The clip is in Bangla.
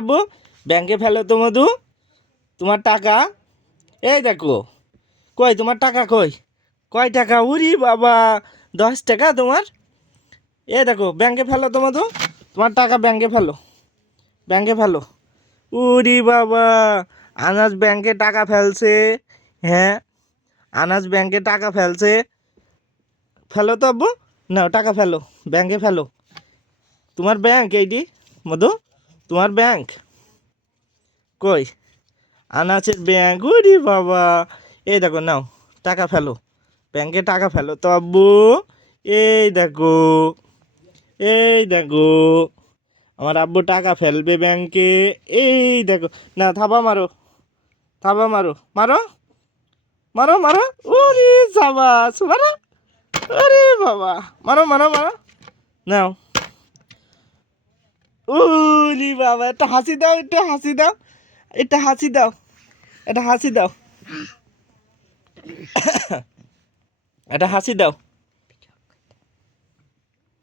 আব্বু ব্যাংকে ফেলো তো মধু তোমার টাকা। এই দেখো কই তোমার টাকা কই, কয় টাকা? উরি বাবা, 10 টাকা তোমার। এই দেখো ব্যাংকে ফেলো তো মধু, তোমার টাকা ব্যাংকে ফেলো, ব্যাংকে ফেলো। উরি বাবা, আনাজ ব্যাংকে টাকা ফেলছে। হ্যাঁ, আনাজ ব্যাংকে টাকা ফেলছে। ফেলো তো আব্বু, নাও টাকা ফেলো, ব্যাংকে ফেলো। তোমার ব্যাংক এইটি মধু, তোমার ব্যাংক কই? আনাচের ব্যাংক, ওরে বাবা। এই দেখো নাও টাকা ফেলো, ব্যাংকে টাকা ফেলো তো আব্বু। এই দেখো, এই দেখো, আমার আব্বু টাকা ফেলবে ব্যাংকে। এই দেখো, না থাবা মারো, থাবা মারো, মারো মারো মারো। ওরে সাবাস, মারো। আরে বাবা, মারো মারো মারো, নাও। ওরে বাবা, একটা হাসি দাও, একটা হাসি দাও, একটা হাসি দাও, একটা হাসি দাও, একটা হাসি দাও।